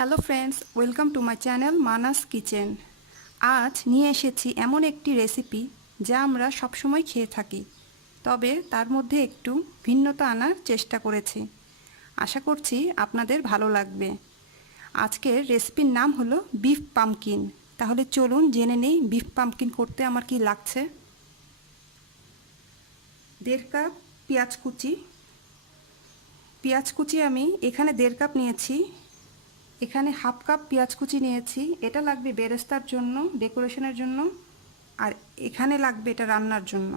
Hello friends, welcome to my channel Manas kitchen. আজ নিয়ে এসেছি এমন একটি রেসিপি যা আমরা সবসময় খেয়ে থাকি, তবে তার মধ্যে একটু ভিন্নতা আনার চেষ্টা করেছি। আশা করছি আপনাদের ভালো লাগবে। আজকের রেসিপির নাম হলো বিফ পামকিন। তাহলে চলুন জেনে নেই বিফ পামকিন করতে আমার কি লাগছে। 1.5 কাপ পেঁয়াজ কুচি আমি এখানে 1.5 কাপ নিয়েছি। এখানে 1/2 কাপ পেঁয়াজ কুচি নিয়েছি, এটা লাগবে বেরেস্তার জন্য, ডেকোরেশনের জন্য, আর এখানে লাগবে এটা রান্নার জন্য।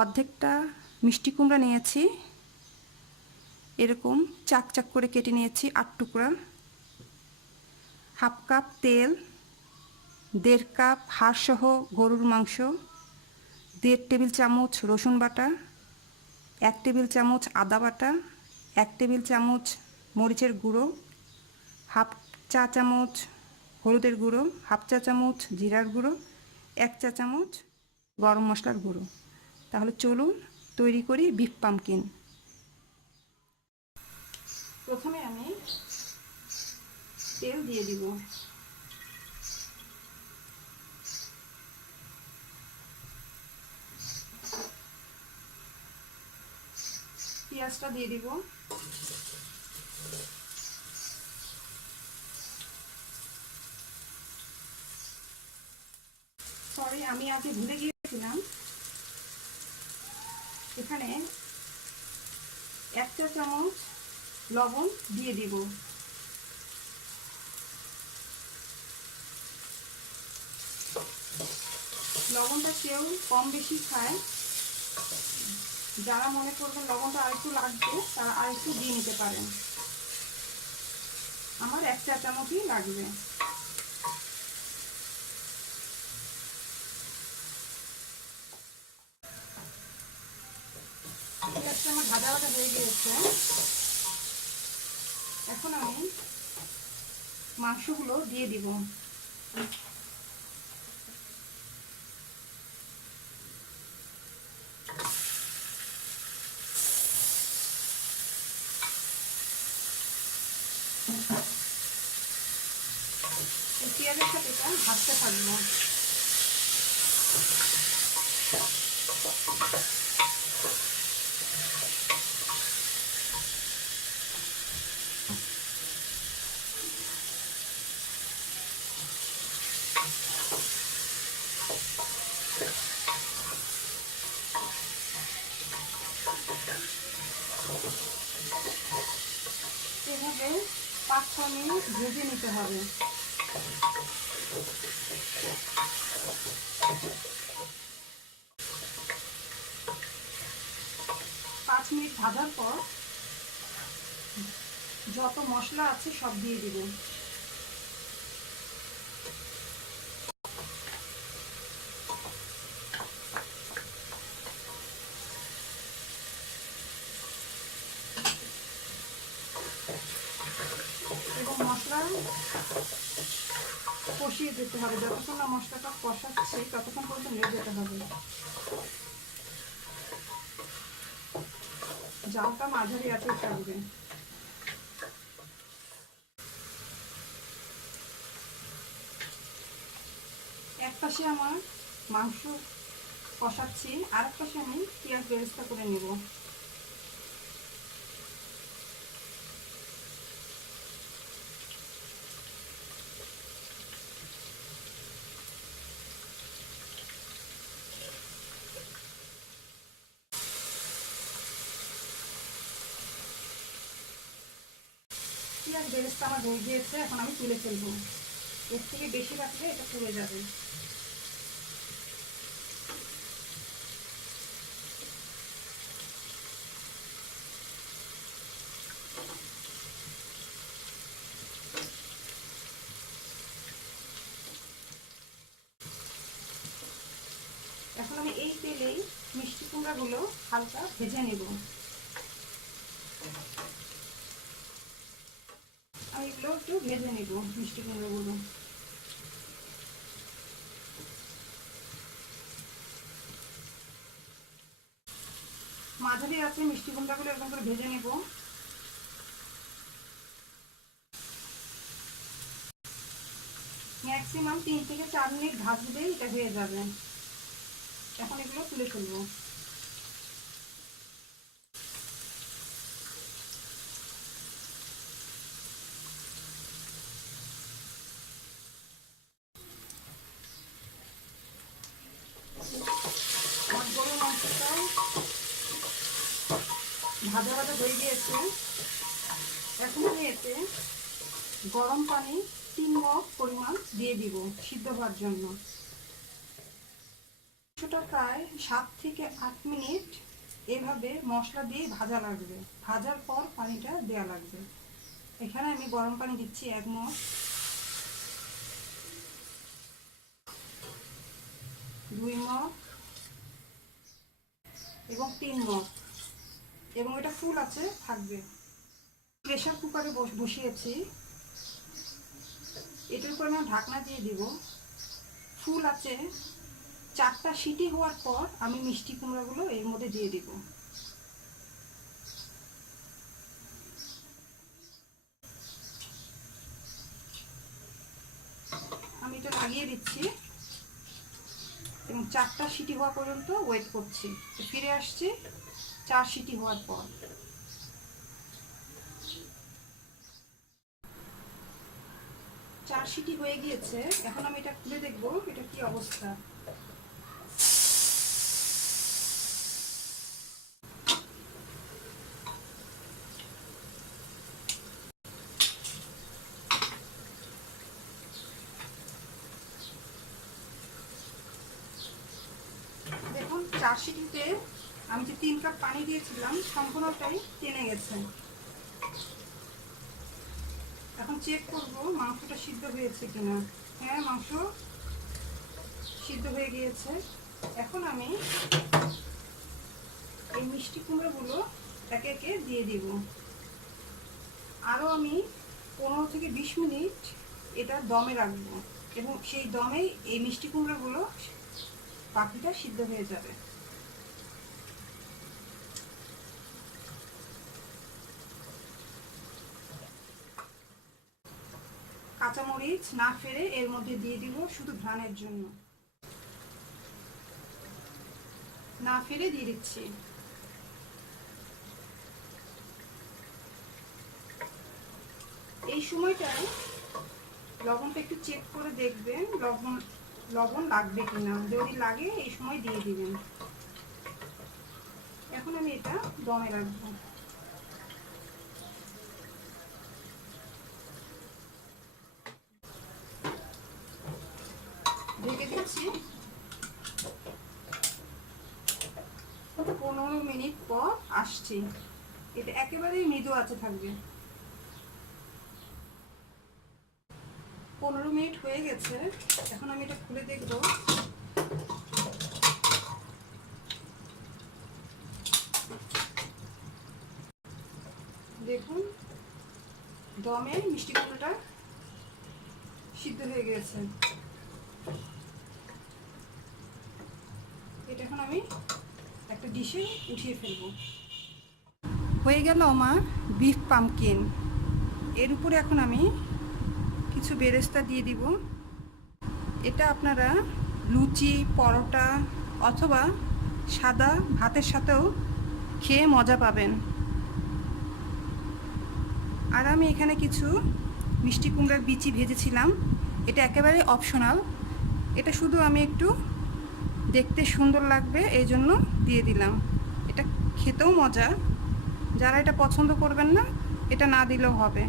অর্ধেকটা মিষ্টি কুমড়া নিয়েছি, এরকম চাক চাক করে কেটে নিয়েছি 8 টুকরা। 1/2 কাপ তেল, 1.5 কাপ হাড়সহ গরুর মাংস, 1.5 টেবিল চামচ রসুন বাটা, 1 টেবিল চামচ আদা বাটা, 1 টেবিল চামচ মরিচের গুঁড়ো, 1/2 চা চামচ হলুদের গুঁড়ো, 1/2 চা চামচ জিরার গুঁড়ো, 1 চা চামচ গরম মশলার গুঁড়ো। তাহলে চলুন তৈরি করি বিফ পামকিন। প্রথমে আমি তেল দিয়ে দিব। পেঁয়াজটা দিয়ে দিব। সরি, আমি আগে ভুলে গিয়েছিলাম, এখানে 1 চা চামচ লবণ দিয়ে দিব। লবণটা কেউ কম বেশি খায়, যারা মনে করবেন লবণটা আরেকটু লাগবে তারা আরেকটু দিয়ে নিতে পারেন। আমার 1 চা চামচই লাগবে। পেঁয়াজটা আমার ভাজা ভাজা হয়ে গিয়েছে। এখন আমি মাংসগুলো দিয়ে দিব। পেঁয়াজের সাথে এটা ভাজতে থাকবো। এভাবে 5-6 মিনিট ভেজে নিতে হবে। 5 মিনিট ভাজার পর যত মশলা আছে সব দিয়ে দিব। এবং মশলা কষিয়ে দিতে হবে, যতক্ষণ না মশলাটা কষাচ্ছে ততক্ষণ পর্যন্ত নেড়ে যেতে হবে। জালটা মাঝারি আঁচে থাকবে। এক পাশে আমার মাংস কষাচ্ছি, আর এক পাশে আমি পেঁয়াজ বেরেস্তা করে নেব। পেঁয়াজ বেরেস্তা আমার হয়ে গিয়েছে, এখন আমি তুলে ফেলবো। এর থেকে বেশি রাখলে এটা পুড়ে যাবে। এখন আমি এই তেলেই মিষ্টি কুমড়াগুলো হালকা ভেজে নেব। আমি এগুলো একটু ভেজে নেব মিষ্টি কুমড়াগুলো। মাঝারি আছে মিষ্টি কুমড়াগুলো এরকম করে ভেজে নেব। ম্যাক্সিমাম 3 থেকে 4 মিনিট ভাজলেই এটা হয়ে যাবে। এখন এগুলো তুলে ফেলবো। গরুর মাংসটা ভাজা ভাজা হয়ে গিয়েছে। এখন আমি এতে গরম পানি 3 মগ পরিমাণ দিয়ে দিব সিদ্ধ হওয়ার জন্য। মাংসটা প্রায় 7 থেকে 8 মিনিট এভাবে মশলা দিয়ে ভাজা লাগবে। ভাজার পর পানিটা দেওয়া লাগবে। এখানে আমি গরম পানি দিচ্ছি 1 মগ, 2 মগ এবং 3 মগ, এবং এটা ফুল আছে থাকবে। প্রেসার কুকারে বসিয়েছি, এটার উপর আমি ঢাকনা দিয়ে দিব। ফুল আছে, 4টা সিটি হওয়ার পর আমি মিষ্টি কুমড়াগুলো এর মধ্যে দিয়ে দিব। আমি এটা লাগিয়ে দিচ্ছি এবং 4টা সিটি হওয়া পর্যন্ত ওয়েট করছি। ফিরে আসছি 4 সিটি হওয়ার পর। 4 সিটি হয়ে গিয়েছে। এখন আমি এটা খুলে দেখবো এটা কি অবস্থা। দেখুন 4 সিটিতে আমি যে 3 কাপ পানি দিয়েছিলাম সম্পূর্ণটাই টেনে গেছে। এখন চেক করব মাংসটা সিদ্ধ হয়েছে কিনা। হ্যাঁ, মাংস সিদ্ধ হয়ে গিয়েছে। এখন আমি এই মিষ্টি কুমড়োগুলো একে একে দিয়ে দিব। আরও আমি 15 থেকে 20 মিনিট এটা দমে রাখবো এবং সেই দমেই এই মিষ্টি কুমড়োগুলো বাকিটা সিদ্ধ হয়ে যাবে। কাঁচামরিচ না ফেলে এর মধ্যে দিয়ে দিব শুধু ঘ্রাণের জন্য। না ফেলে দিয়ে দিচ্ছি। এই সময়টায় লবণটা একটু চেক করে দেখবেন লবণ লাগবে কিনা। যদি লাগে এই সময় দিয়ে দিবেন। এখন আমি এটা দমে রাখবো। ঢেকে দিচ্ছি। 15 মিনিট পর আসছি। এটা একেবারেই মৃদু আঁচে থাকবে। 15 মিনিট হয়ে গেছে। এখন আমি এটা খুলে দেখব। দেখুন দমে মিষ্টি কুমড়োটা সিদ্ধ হয়ে গেছে। এটা এখন আমি একটা ডিশে উঠিয়ে ফেলবো। হয়ে গেল আমার বিফ পামকিন। এর উপরে এখন আমি কিছু বেরেস্তা দিয়ে দিব। এটা আপনারা লুচি, পরোটা অথবা সাদা ভাতের সাথেও খেয়ে মজা পাবেন। আর আমি এখানে কিছু মিষ্টি কুমড়ার বিচি ভেজেছিলাম। এটা একেবারে অপশনাল। এটা শুধু আমি একটু দেখতে সুন্দর লাগবে এই জন্য দিয়ে দিলাম। এটা খেতেও মজা। যারা এটা পছন্দ করবেন না এটা না দিলেও হবে।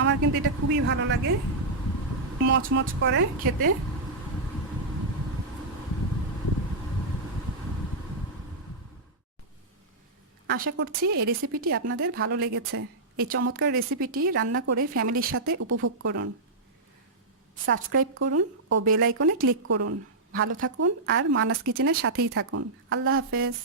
আমার কিন্তু এটা খুবই ভালো লাগে, মচমচ করে খেতে। আশা করছি এই রেসিপিটি আপনাদের ভালো লেগেছে। এই চমৎকার রেসিপিটি রান্না করে ফ্যামিলির সাথে উপভোগ করুন। সাবস্ক্রাইব করুন ও বেল আইকনে ক্লিক করুন। ভালো থাকুন আর মানাস কিচেনের সাথেই থাকুন। আল্লাহ হাফেজ।